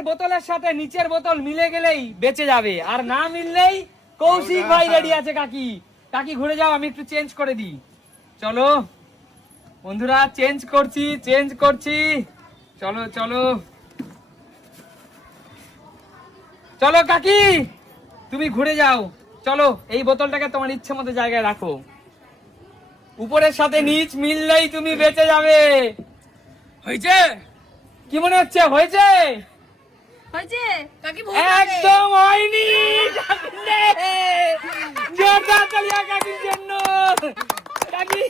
উপরের বোতলের সাথে নিচের বোতল মিলে গেলেই বেঁচে যাবে। আর না মিললেই কৌশিক ভাই রেডি আছে কাকি। কাকি ঘুরে যাও আমি একটু চেঞ্জ করে দিই। চলো। বন্ধুরা চেঞ্জ করছি চেঞ্জ করছি। চলো চলো। চলো কাকি! তুমি ঘুরে যাও। চলো এই বোতলটাকে তোমার ইচ্ছে মতো জায়গায় রাখো। উপরের সাথে নিচ মিললেই তুমি বেঁচে যাবে। হয়েছে? কি মনে হচ্ছে? হয়েছে? হয়েছে? কাকি ভুল একদম হয়নি জোরদার তালিয়া কাকির জন্য। কাকি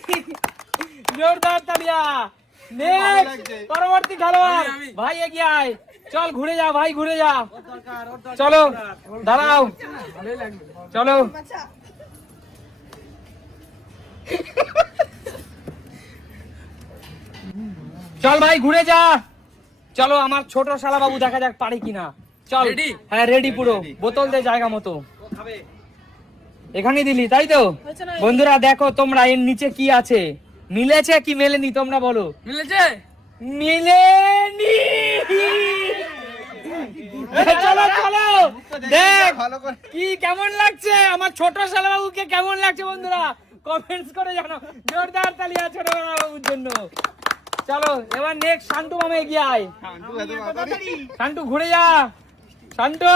জোরদার তালিয়া। পরবর্তী খেলোয়াড়। ভাই এগিয়ে আয়। চল ঘুরে যা ভাই ঘুরে যা। চলো দাঁড়াও। চলো। চল ভাই ঘুরে যা। চলো আমার ছোট শালা বাবু দেখা যাক পারে কিনা। চল। হ্যাঁ রেডি পুরো। বোতল দে জায়গা মতো। এখানে দিলি তাই তো? বন্ধুরা দেখো তোমরা এর নিচে কি আছে। মিলেছে কি মেলেনি তোমরা বলো। মিলেছে? মিলেনি! চলো চলো। দেখ কি কেমন লাগছে। আমার ছোট শালা বাবুকে কেমন লাগছে বন্ধুরা? কমেন্টস করে জানো জোরদার তালিয়া ছোট বাবুর জন্য। চলো এবার নেক্সট শান্তু মামা এগিয়ে আয়। শান্টু ঘুরে যা। শান্টু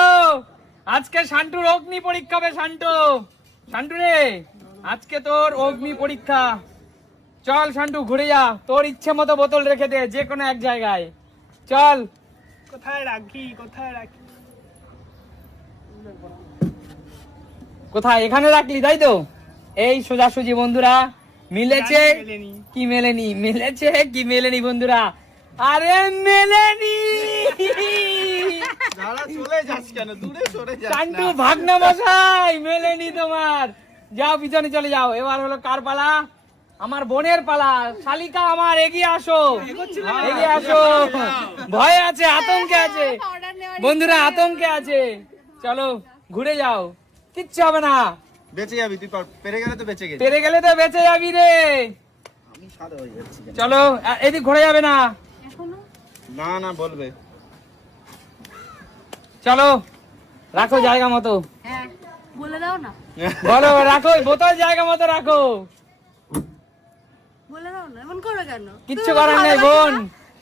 আজকে শান্টুর অগ্নি পরীক্ষা হবে শান্টু শান্টু রে আজকে তোর অগ্নি পরীক্ষা। চল শান্টু ঘুরে যা। তোর ইচ্ছে মতো বোতল রেখে দে যে কোনো এক জায়গায়। চল। কোথায় রাখি কোথায় রাখি? কোথায়? এখানে রাখলি তাই তো? এই সোজাসুজি বন্ধুরা মিলেছে? কি মেলেনি? মিলেছে? কি মেলেনি বন্ধুরা? আরে মেলেনি! চান্টু ভাগনা মশাই মেলেনি তোমার। যাও পিছনে চলে যাও। এবার হলো কার পালা? আমার বোনের পালা। শালিকা আমার এগিয়ে আসো। এগিয়ে আসো। ভয় আছে আতঙ্কে আছে। বন্ধুরা আতঙ্কে আছে। চলো ঘুরে যাও। কিচ্ছু হবে না। বেঁচে যাবি তুই পেরে গেলে তো বেঁচে গেছিস পেরে গেলে তো বেঁচে যাবি রে। আমি সাদা হয়ে যাচ্ছি চলো এদিক ঘুরে যাবে না। এখনও? না না বলবে। চলো রাখো জায়গা মতো। হ্যাঁ বলে দাও না। বলো রাখো বোতল জায়গা মতো রাখো। বলে দাও না এমন করো কেন? কিচ্ছু করার নেই, বোন।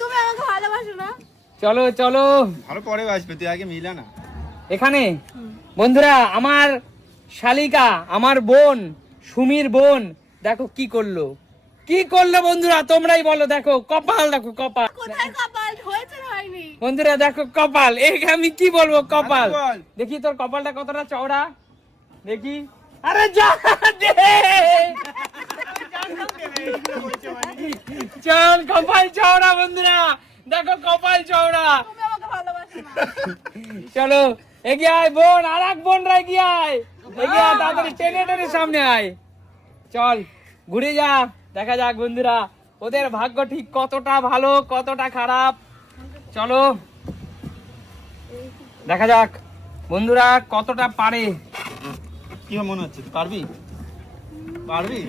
তুমি আমাকে ভালোবাসো না? চলো চলো। ভালো পরে আসবে তুই আগে মিলা না। এখানে? বন্ধুরা আমার শালিকা আমার বোন সুমির বোন দেখো কি করল। কি করল বন্ধুরা তোমরাই বলো দেখো কপাল দেখো কপাল। কোথায় কপাল? হয়েছে না হয়নি। বন্ধুরা দেখো কপাল। এই আমি কি বলব কপাল? দেখি তোর কপালটা কতটা চওড়া। দেখি। আরে যা দে। চল কপাল চওড়া বন্ধুরা। দেখো কপাল চওড়া। তুমি আমাকে ভালোবাসো না। চলো এগিয়ে আয় বোন আর এক বোনরা এগিয়ে আয় এগিয়ে আয়। তাড়াতাড়ি টেনে টেনে সামনে আয়। চল ঘুরে যা দেখা যাক বন্ধুরা ওদের ভাগ্য ঠিক কতটা ভালো কতটা খারাপ। চলো দেখা যাক বন্ধুরা কতটা পারে। কি মনে হচ্ছে পারবি? পারবি?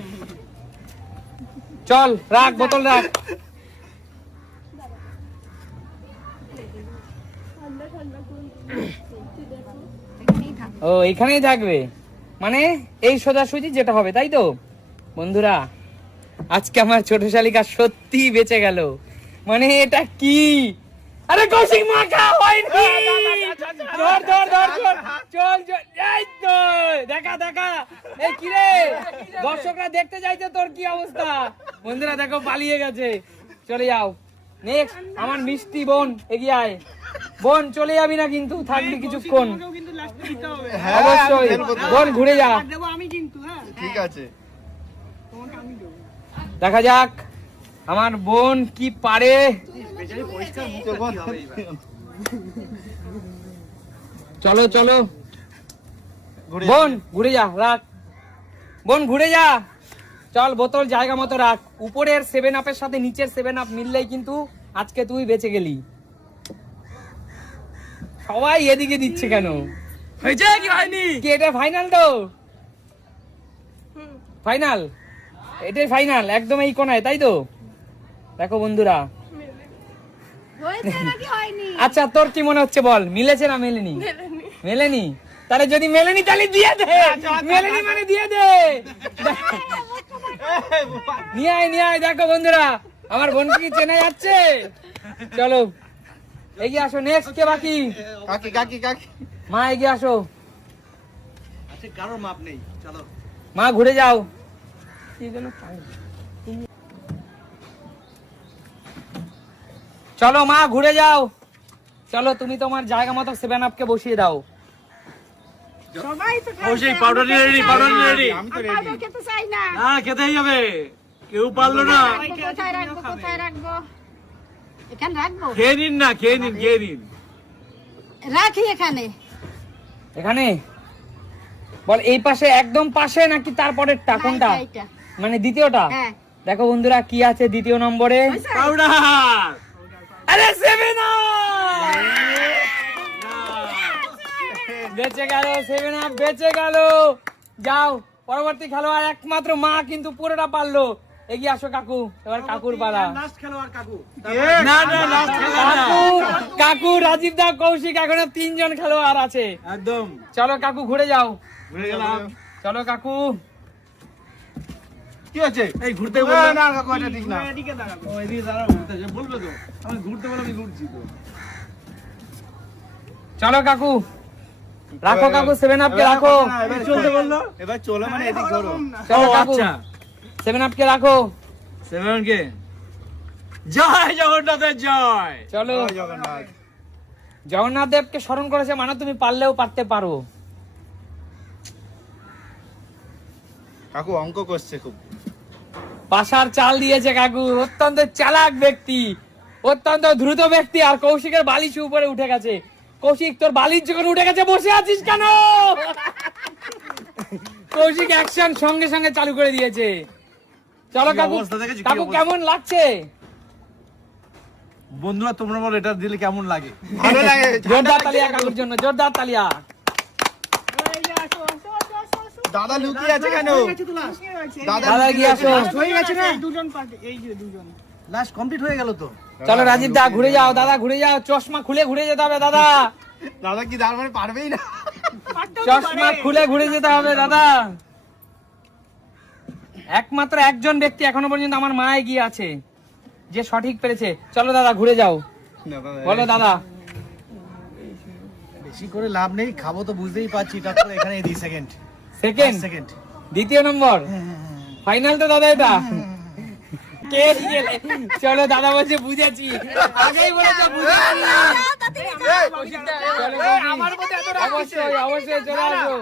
চল রাখ বোতল রাখ। ও এখানেই থাকবে? মানে এই সোজাসুজি যেটা হবে তাই তো? বন্ধুরা আজকে আমার ছোট শালিকা সত্যি বেঁচে গেল। মানে এটা কি? আরে কৌশিক মাখা হয়নি! ধর ধর ধর ধর। চল চল। এই তো দেখা দেখা। এই কি রে? দর্শকরা দেখতে চাইছে তোর কি অবস্থা? বন্ধুরা দেখো পালিয়ে গেছে। চলে যাও। নেক্সট আমার মিষ্টি বোন এগিয়ে আয়। বোন চলে যাবি না কিন্তু থাকবি কিছুক্ষণ। তোমাকেও কিন্তু লাস্টে দিতে হবে। হ্যাঁ, অবশ্যই। বোন ঘুরে যা। আর দেবো আমি কিন্তু হ্যাঁ। ঠিক আছে। তোমাকে আমি দেবো। দেখা যাক আমার বোন কি পারে। চলো চলো। বোন ঘুরে যা রাখ। বোন ঘুরে যা। চল বোতল জায়গা মতো রাখ। উপরের সেভেন আপের সাথে নিচের সেভেন আপ মিললেই কিন্তু আজকে তুই বেঁচে গেলি। সবাই এদিকে দিচ্ছে কেন? হয়েছে কি হয়নি? কি এটা ফাইনাল তো? ফাইনাল এটাই ফাইনাল একদম এই কোনায় তাই তো? দেখো বন্ধুরা। হয়েছে নাকি হয়নি? আচ্ছা তোর কি মনে হচ্ছে বল মিলেছে না মেলেনি? মেলেনি। মেলেনি? তাহলে যদি মেলেনি তাহলে দিয়ে দে। মেলেনি মানে দিয়ে দে। নিয়ে আয় নিয়ে আয় দেখো বন্ধুরা আমার বোনকে কি চেনা যাচ্ছে? চলো। এগিয়ে আসো নেক্সট কে বাকি? কাকি কাকি কাকি। মা এগিয়ে আসো। আচ্ছা কারোর মাপ নেই চলো। মা ঘুরে যাও। চলো মা ঘুরে যাও। চলো তুমি তোমার জায়গা মতো সেভেন আপকে বসিয়ে দাও। সবাই তো পাউডার রেডি পাউডার রেডি আমি তো রেডি খেতে চাই না। না খেতেই হবে। কেউ পারল না। কোথায় রাখব কোথায় রাখব? এখানে রাখব? খেয়ে নিন না খেয়ে নিন খেয়ে নিন। রাখি এখানে। এখানে? বল এই পাশে একদম পাশে নাকি তারপরেরটা কোনটা। মানে দ্বিতীয়টা? হ্যাঁ। দেখো বন্ধুরা কি আছে দ্বিতীয় নম্বরে? পাউডার আরে সেভেন বেঁচে গেল সেভেন আপ বেঁচে গেল। যাও পরবর্তী খেলোয়াড় একমাত্র মা কিন্তু পুরোটা পারল। এগিয়ে আসো কাকু। এবার কাকুর পালা। কাকু। না না কাকু কাকু রাজীব দা কৌশিক এখনও তিনজন খেলোয়াড় আছে। একদম। চলো কাকু ঘুরে যাও। ঘুরে গেলাম। চলো কাকু। কি আছে এই ঘুরতে না না কাকু এটা ঠিক না। এদিকে দাঁড়াবো এদিকে দাঁড়াও ঘুরতে বলবে তো আমি ঘুরতে বলে আমি ঘুরছি তো। চলো কাকু। রাখো কাকু সেভেন আপকে রাখো। এবার চলতে বলল? এবার চলো মানে এদিক ধরো। চলো আচ্ছা। সেভেন আপকে রাখো। সেভেন কে? জয় জগন্নাথের জয়। চলো। জয় জগন্নাথ। জগন্নাথ দেবকে স্মরণ করেছে মানে তুমি পারলেও পারতে পারো। কাকু অঙ্ক করছে খুব। পাশার চাল দিয়েছে কাকু অত্যন্ত চালাক ব্যক্তি অত্যন্ত দ্রুত ব্যক্তি আর কৌশিকের বালিশ উপরে উঠে গেছে। কৌশিক তোর বালিশ যখন উঠে গেছে বসে আছিস কেন? কৌশিক অ্যাকশন সঙ্গে সঙ্গে চালু করে দিয়েছে। চলো কাকু কাকু কেমন লাগছে? বন্ধুরা তোমরা বলো এটা দিলে কেমন লাগে? ভালো লাগে জোরদার তালিয়া কাকুর জন্য জোরদার তালিয়া। এই যে আসো আসো আসো আসো আসো দাদা লুকিয়ে আছে। কেন গেছে। তো লাস্ট দাদা দাদা আসো। হয়ে গেছে না? দুজন পার্টি এই যে দুজন। লাস্ট কমপ্লিট হয়ে গেল তো? চলো রাজীব দা ঘুরে যাও দাদা ঘুরে যাও। চশমা খুলে ঘুরে যেতে হবে দাদা। দাদা কি দাঁড় মানে পারবেই না। চশমা খুলে ঘুরে যেতে হবে দাদা। একমাত্র একজন ব্যক্তি এখনও পর্যন্ত আমার মা এগিয়ে আছে যে সঠিক পেরেছে চলো দাদা ঘুরে যাও বলো দাদা বেশি করে লাভ নেই খাব তো বুঝতেই পারছি তারপরে এখানে দিই সেকেন্ড সেকেন্ড সেকেন্ড দ্বিতীয় নম্বর ফাইনাল তো দাদা এটা কে গেলে? চলো দাদা বলছে বুঝেছি আগেই বলেছে বুঝেছি অবশ্যই অবশ্যই চলে আসো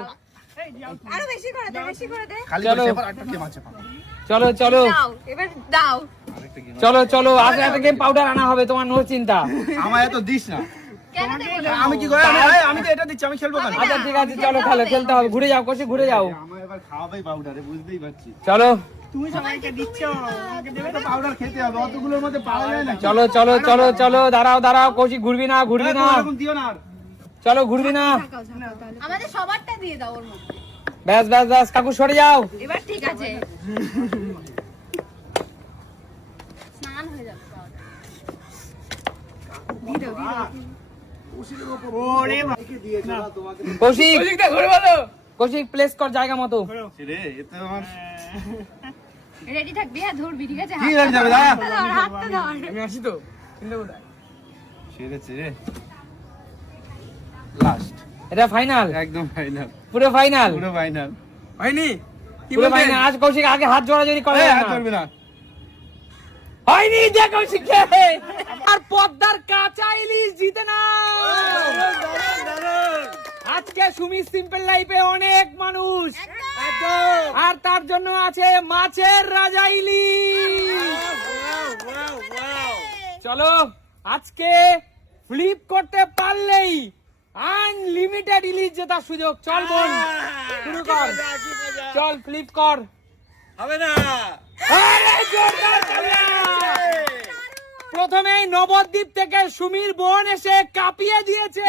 আরও বেশি করে দে বেশি করে দে। খালি চলো। এবার একটা গেম আছে চলো চলো। দাও এবার দাও। চলো চলো আজ একটা গেম পাউডার আনা হবে তোমার নো চিন্তা। আমায় এত দিস না। কেন দেবো না? আমি কি করে আমি তো এটা দিচ্ছি আমি খেলব কেন? আচ্ছা ঠিক আছে চলো খেলো খেলতে হবে। ঘুরে যাও কষে ঘুরে যাও। আমার এবার খাওয়াবেই পাউডারে বুঝতেই পারছি। চলো। তুমি সবাইকে দিচ্ছ। আমাকে দেবে তো পাউডার খেতে হবে অতগুলোর মধ্যে পাওয়া যায় না। চলো চলো চলো চলো দাঁড়াও দাঁড়াও কৌশিক ঘুরবি না ঘুরবি না। এরকম দিও না। চলো ঘুরবি না। আমাদের সবারটা দিয়ে দাও ওর মধ্যে। ব্যাস ব্যাস ব্যাস কাকু সরে যাও। এবার ঠিক আছে। স্নান হয়ে যাবে। কৌশিক। কৌশিক প্লেস কর জায়গা মতো। রেডি থাকবি? হ্যাঁ ধরবি ঠিক আছে? কি যাবে? দাদা হাতটা ধর হাতটা ধর। আমি আসি তো। ছেড়েছে রে। লাস্ট এটা ফাইনাল একদম ফাইনাল পুরো ফাইনাল পুরো ফাইনাল হয়নি? পুরো ফাইনাল আজ কৌশিক আগে হাত জোড়াজোড়ি করে হাত ধরবি না। হয়নি যে কৌশিক আর পদ্মার কাঁচা ইলিশ জিতে না। আজকে সুমি সিম্পল লাইফে অনেক মানুষ। আর তার জন্য আছে মাছের রাজা ইলিশ। চলো আজকে ফ্লিপ করতে পারলেই আনলিমিটেড ইলিশ জেতার সুযোগ। চল বোন শুরু কর। চল ফ্লিপ কর। হবে না। আরে জোরদার তালিয়া! প্রথমেই নবদ্বীপ থেকে সুমির বোন এসে কাঁপিয়ে দিয়েছে।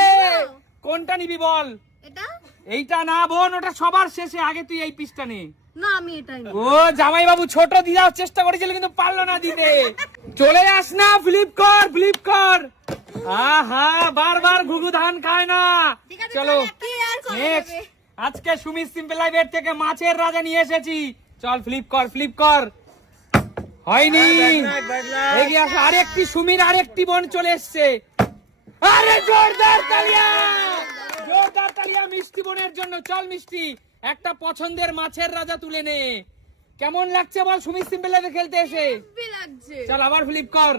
কোনটা নিবি বল? এটা? এইটা না বোন ওটা সবার শেষে। আগে তুই এই পিসটা নে। না আমি এটাই ও জামাই বাবু ছোট দিদার চেষ্টা করেছিল কিন্তু পারল না দিতে। চলে আস না ফ্লিপ কর ফ্লিপ কর। আহা বারবার ঘুঘু ধান খায় না। চলো? আজকে সুমিত সিম্পল লাইভের থেকে মাছের রাজা নিয়ে এসেছি। চল ফ্লিপ কর ফ্লিপ কর। হয়নি। এগিয়ে আসো। আরেকটি সুমির আরেকটি বোন চলে এসছে। আরে জোরদার তালিয়া! জোরদার তালিয়া মিষ্টি বোনের জন্য। চল মিষ্টি। একটা পছন্দের মাছের রাজা তুলে নে। কেমন লাগছে বল সুমিত সিম্পল লাইভে খেলতে এসে? লাগছে। চল আবার ফ্লিপ কর।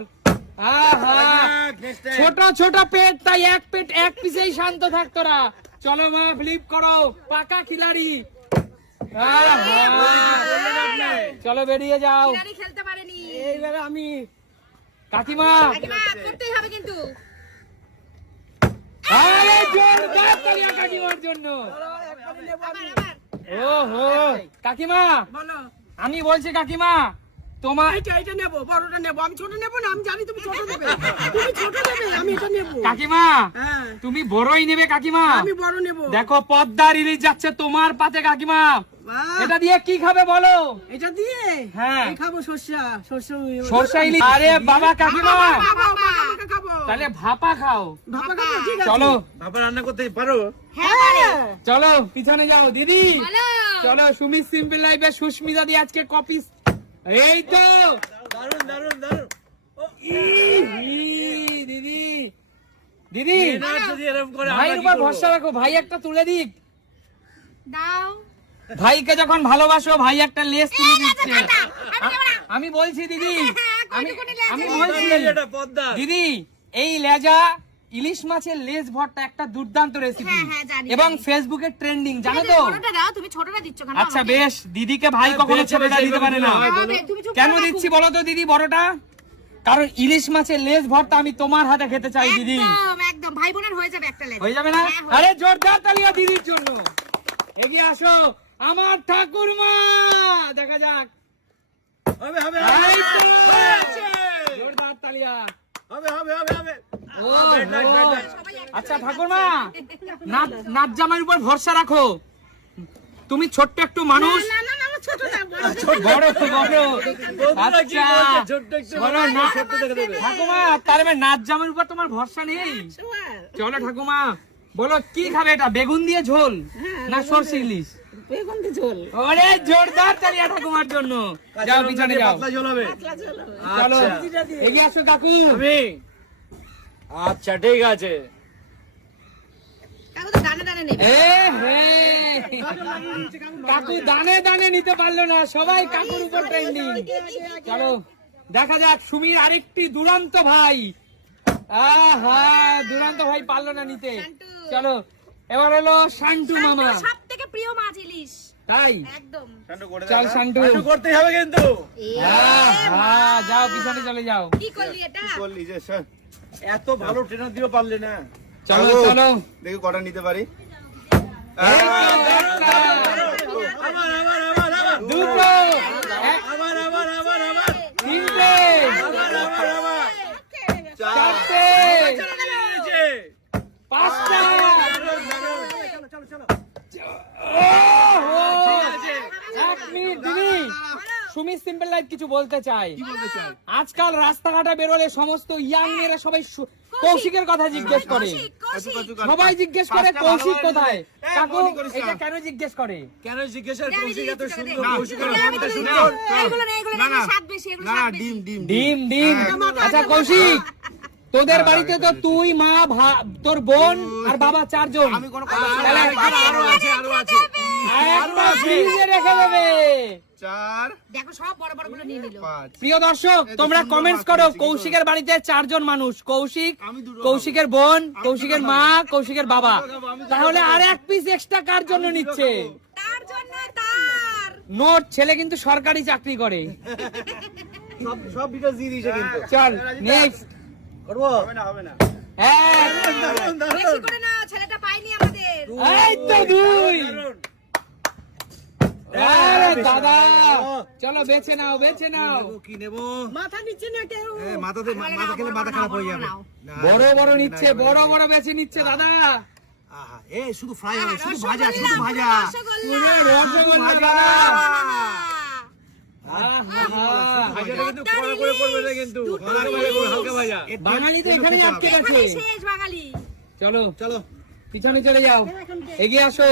ছোট ছোট পেট তাই এক পেট এক পিসেই শান্ত থাক তোরা। চলো মা ফ্লিপ করো পাকা খিলাড়ি। চলো বেরিয়ে যাও। গাড়ি খেলতে পারেনি। এইবারে আমি কাকিমা। কাকিমা করতেই হবে কিন্তু। আরে জোরদার তালিয়া কাকিমার জন্য। ওহো কাকিমা বলো। আমি বলছি কাকিমা তোমার এটা এটা নেব বড়টা নেব আমি ছোট নেব না আমি জানি তুমি ছোট নেবে তুমি ছোট নেবে আমি এটা নেব। কাকিমা হ্যাঁ। তুমি বড়ই নেবে কাকিমা। আমি বড় নেব। দেখো পদ্মা রিলিজ যাচ্ছে তোমার পাতে কাকিমা। এটা দিয়ে কি খাবে বলো? এটা দিয়ে? হ্যাঁ। খাব সর্ষা সর্ষা সরষা ইলিশ। আরে বাবা কাকিমা। তাহলে ভাপা খাও। ভাপা খাব ঠিক আছে। চলো। বাবা রান্না করতে পারো? হ্যাঁ চলো পিছনে যাও দিদি। চলো। সুমিত সিম্পল লাইফে সুস্মিতা দি আজকে কপি এই তো। দারুণ দারুণ দারুণ ই, ই, দিদি। দিদি ভাইয়ের উপর ভরসা রাখো ভাই একটা তুলে দিক। দাও। ভাইকে যখন ভালোবাসো ভাই একটা লেস তুলে দিচ্ছে। আমি বলছি দিদি আমি আমি বলছি পদ্মা। দিদি এই লেজা ইলিশ মাছের লেজ ভর্তা একটা দুর্দান্ত রেসিপি হ্যাঁ, হ্যাঁ, এবং। ফেসবুকে ট্রেন্ডিং জানো তো? তুমি ছোটটা দিচ্ছ কেন? আচ্ছা বেশ। দিদিকে ভাই কখনো ছোটটা দিতে পারে না। কেন দিচ্ছি বলো তো দিদি বড়টা? কারণ ইলিশ মাছের লেজ ভর্তা আমি তোমার হাতে খেতে চাই দিদি। একদম একদম। ভাই বোনের হয়ে যাবে একটা লেগ হয়ে যাবে না? হ্যাঁ, আরে জোরদার তালিয়া দিদির জন্য। এগিয়ে আসো। আমার ঠাকুরমা! দেখা যাক। হবে হবে! জোরদার তালিয়া হবে হবে হবে হবে। ও. আচ্ছা ঠাকুরমা নাচ নাচ জামাইয়ের উপর ভরসা রাখো। তুমি ছোট্ট একটু মানুষ। আচ্ছা। ঠাকুমা তার মানে নাচ জামাইয়ের উপর তোমার ভরসা নেই? চলো ঠাকুমা বলো কি খাবে এটা? বেগুন দিয়ে ঝোল না সরষে ইলিশ? বেগুন দিয়ে ঝোল। ওরে জোরদার চালিয়া ঠাকুমার জন্য। যাও পিছনে যাও। হবে। চলো আচ্ছা। এগিয়ে আসো কাকু। আমি আচ্ছা ঠিক আছে। কাকু দানা দানা নেবে। এ হে। কাকু দানে দানে নিতে পারল না সবাই কাকুর উপর ট্রেন্ডিং চলো দেখা যাক সুমির আরেকটি দুরন্ত ভাই। আহা দুরন্ত ভাই পারল না নিতে। শান্টু। চলো এবার হলো শান্টু মামা। সব থেকে প্রিয় মাছ ইলিশ। তাই? একদম। চল শান্টু। একটু করতেই হবে কিন্তু। যাও পিছনে চলে যাও। কি করলি এটা? করলি যে স্যার এত ভালো ট্রেনার দিও পারলে না। চলো চলো। দেখি কটা নিতে পারি। একটা, সুমি সিম্পল লাইফ কিছু বলতে চাই। আজকাল রাস্তাঘাটে বেরোলে সমস্ত ইয়াং মেয়েরা সবাই কৌশিকের কথা জিজ্ঞেস করে। সবাই জিজ্ঞেস করে কৌশিক কোথায়? কাকু। এটা কেন জিজ্ঞেস করে? কেন জিজ্ঞাসা কৌশিক এত সুন্দর কৌশিকের মনটা সুন্দর না, না, না, না। এগুলো স্বাদ বেশি, এগুলো না স্বাদ ডিম ডিম ডিম। ডিম আচ্ছা কৌশিক তোদের বাড়িতে তো তুই মা তোর বোন আর বাবা চারজন। আমি কোনো কথা আরও আছে আরও আছে একটা ফ্রিজে রেখে দেবে। চার দেখো সব বড় বড়গুলো নিয়ে নিল। প্রিয় দর্শক তোমরা কমেন্টস করো কৌশিকের বাড়িতে চারজন মানুষ কৌশিক কৌশিকের বোন কৌশিকের মা কৌশিকের বাবা। তাহলে আর এক পিস এক্সট্রা কার জন্য নিচ্ছে? তার জন্য তার। নোট ছেলে কিন্তু সরকারি চাকরি করে। সব সব দিয়ে দিয়েছে কিন্তু। চল নেক্সট করব? হবে না হবে না। এক বেশি করে না ছেলেটা পাইনি আমাদের। এই তো দুই। দাদা চলো বেছে নাও বেছে নাও কি নেব মাথা নিচ্ছে না কেউ মাথাতে মাথা খেলে মাথা খারাপ হয়ে যাবে বড় বড় নিচ্ছে বড় বড় বেছে নিচ্ছে দাদা আহা এ শুধু ফ্রাই হয় শুধু ভাজা শুধু ভাজা রসগোল্লা চলো চলো পিছনে চলে যাও এগিয়ে আসো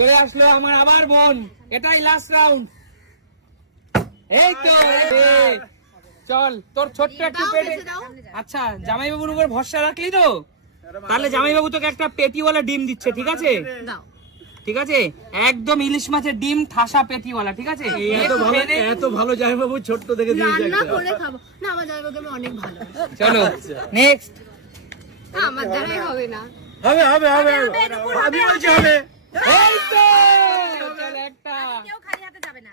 চলে আসলো আমার আবার বোন। এটাই লাস্ট রাউন্ড এই তো চল তোর ছোট্ট একটু পেটে আচ্ছা জামাইবাবুর উপর ভরসা রাখলি তো? তাহলে জামাইবাবু তোকে একটা পেটিওয়ালা ডিম দিচ্ছে ঠিক আছে? ঠিক আছে? একদম ইলিশ মাছের ডিম ঠাসা পেটিওয়ালা ঠিক আছে? এত ভালো এত ভালো জামাই বাবু ছোট্ট থেকে দিয়েছে রান্না একটা করে খাব। না আমার জামাইবাবুকে আমি অনেক ভালো চলো নেক্সট আমার দ্বারাই হবে না। হবে হবে হবে। আমি বলছি হবে। এই তো চল একটা। কেউ খালি হাতে যাবে না।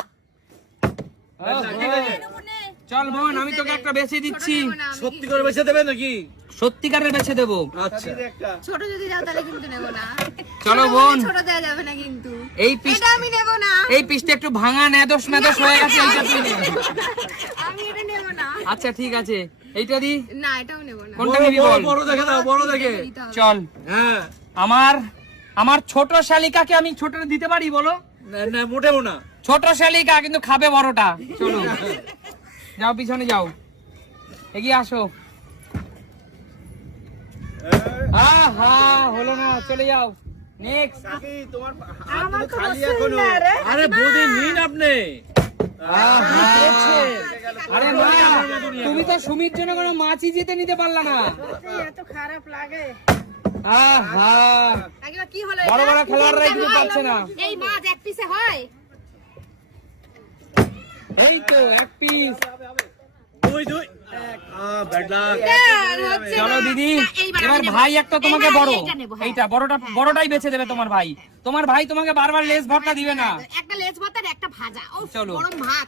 চল বোন আমি তোকে একটা বেছে দিচ্ছি। সত্যি করে বেছে দেবে নাকি? সত্যিকারের বেছে দেবো। আচ্ছা। ছোট যদি যাও তাহলে কিন্তু নেব না। চলো বোন। ছোট দেওয়া যাবে না কিন্তু। এই পিস আমি নেব না। এই পিসটা একটু ভাঙা নেদোস হয়ে গেছে এইটা তুই নে। আমি এটা নেব না। আচ্ছা ঠিক আছে। এইটা দি। না এটাও নেব না। কোনটা নিবি বড় বল? বড় দেখে দাও বড় দেখে। চল। হ্যাঁ। আমার আমার ছোট শালিকাকে আমি ছোটটা দিতে পারি বলো? না মোটেও না। ছোট শালিকা কিন্তু খাবে বড়টা। চলো। যাও পিছনে যাও। এগিয়ে আসো। আহা হলো না চলে যাও। নেক্সট তোমার খালি এখনও। আরে নিন আপনি। আরে মা তুমি তো সুমির জন্য কোনো মাছই জিতে নিতে পারলা না। এত খারাপ লাগে। কি হলো বড় বড় খেলোয়াড়রাই কিন্তু পাচ্ছে না। এই মাছ এক পিসে হয়। এই তো এক পিস দুই দুই। চলো দিদি নেব। ভাই একটা তোমাকে বড়। এইটা নেব, হ্যাঁ। বড়টা বড়টাই বেছে দেবে তোমার ভাই। তোমার ভাই তোমাকে বারবার লেস ভর্তা দিবে না। একটা লেজ ভাত আর একটা ভাজা। চলো। গরম ভাত।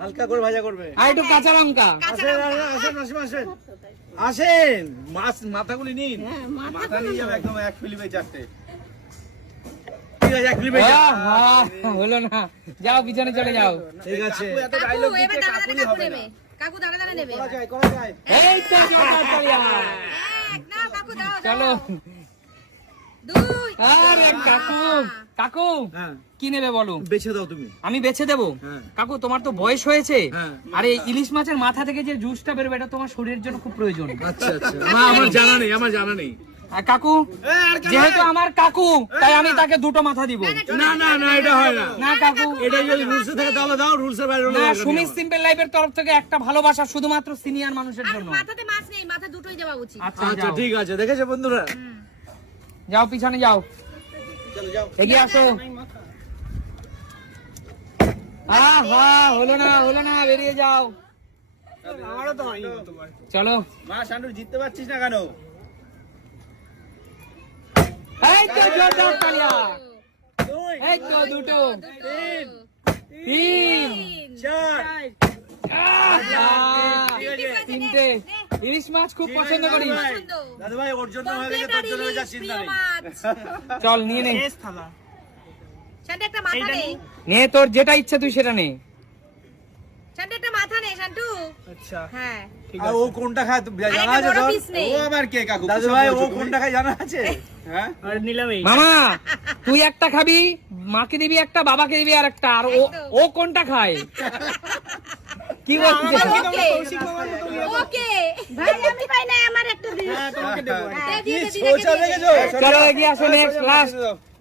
হালকা করে ভাজা করবে। আর একটু কাঁচা লঙ্কা। আসেন আসেন আসেন আসেন আসেন। মাছ মাথাগুলি নিন। মাথা নিয়ে যাবে একদম এক ফিলিপে চারটে। ঠিক আছে এক ফিলিপে আহা, হলো না। যাও পিছনে চলে যাও। ঠিক আছে কাকু দাঁড়া দাঁড়া নেবে। এই তো। চলো। আরে কাকু কাকু হ্যাঁ। কি নেবে বলো? বেছে দাও তুমি। আমি বেছে দেবো? হ্যাঁ। কাকু তোমার তো বয়স হয়েছে। হ্যাঁ। আরে ইলিশ মাছের মাথা থেকে যে জুসটা বেরোবে এটা তোমার শরীরের জন্য খুব প্রয়োজন। আচ্ছা আচ্ছা। আমার জানা নেই আমার জানা নেই। কাকু যেহেতু আমার কাকু তাই আমি তাকে দুটো মাথা দিব। না না না এটা হয় না। না কাকু। এটা যদি রুলসে থাকে তাহলে দাও রুলসের বাইরে না দরকার সিম্পল লাইফের তরফ থেকে একটা ভালোবাসা শুধুমাত্র সিনিয়র মানুষের জন্য। মাথাতে মাছ নেই মাথা দুটোই দেওয়া উচিত। আচ্ছা আচ্ছা ঠিক আছে দেখেছ বন্ধুরা? যাও পিছনে যাও। এগিয়ে আসো। আহা হলো না হলো না বেরিয়ে যাও। আমারও তো হয়নি। চলো। মা শান্ডু জিততে পারছিস না কেন? এই তো জোরদার তালিয়া এই তো দুটো। তিন তিন। চার। তিনটে। ইলিশ মাছ খুব পছন্দ করি। দাদু ভাই ওর জন্য হয়ে গেছে তোর জন্য হয়ে যাচ্ছিস প্রিয় না মাছ। চল নিয়ে নে। শান্তি একটা মাথা নেই নে। তোর যেটা ইচ্ছা তুই সেটা নে। শান্তি একটা মাথা নেই শান্টু। আচ্ছা। হ্যাঁ। আর ও কোনটা খায় জানা আছে তোর? ও আবার কে কাকু? দাদু ভাই ও কোনটা খায় জানা আছে? হ্যাঁ? মামা তুই একটা খাবি মাকে দিবি একটা বাবাকে দিবি আর একটা আর ও ও কোনটা খায়? কি বলছিস? ওকে। ওকে। ভাই আমি পাই না আমার একটা দিন। চলো। এগিয়ে আসো নেক্সট লাস্ট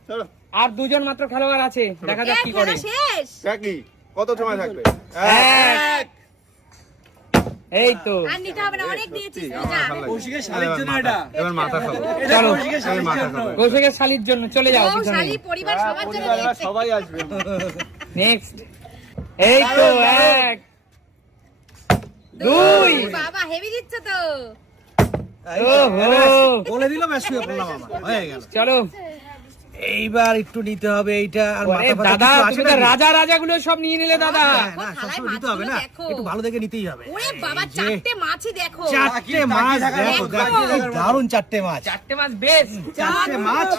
চলো আর দুজন মাত্র খেলোয়াড় আছে। দেখা যাক কি করে। শেষ। কাকি কত সময় থাকবে? এক। এই তো। আর নিতে হবে না অনেক দিয়েছিস কৌশিকের শালির জন্য এটা। এবার মাথা চলো। জন্য। কৌশিকের শালির জন্য চলে যাও শালি পরিবার সবার জন্য সবাই আসবে। নেক্সট এই তো এক। দুই। বাবা হেভি দিচ্ছ তো। ওহো বলে শুয়ে পড়লাম আমার। হয়ে গেল। চলো। এইবার একটু নিতে হবে এইটা আর দাদা তুমি রাজা রাজা গুলো সব নিয়ে নিলে দাদা। সবসময় নিতে হবে না। একটু ভালো দেখে নিতেই হবে। ওরে বাবা চারটে মাছই দেখো। চারটে মাছ দেখো দেখো। চারটে মাছ। চারটে মাস বেশ। চারটে মাছ।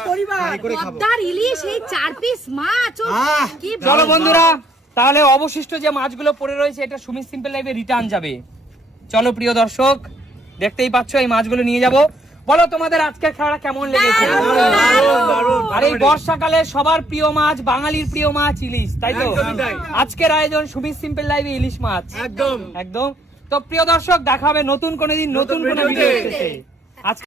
পদ্মার ইলিশ এই চার পিস মাছ। কি চলো বন্ধুরা। তাহলে অবশিষ্ট যে মাছগুলো পড়ে রয়েছে এটা সুমিত সিম্পল লাইফে রিটার্ন যাবে। চলো প্রিয় দর্শক দেখতেই পাচ্ছ এই মাছগুলো নিয়ে যাব। বলো তোমাদের আজকের খেলাটা কেমন লেগেছে? আর এই বর্ষাকালে সবার প্রিয় মাছ বাঙালির প্রিয় মাছ ইলিশ তাই তো? আজকের আয়োজন সুমিত সিম্পল লাইভে ইলিশ মাছ। একদম। একদম। তো প্রিয় দর্শক দেখা হবে নতুন কোনো দিন নতুন কোনো। ভিডিও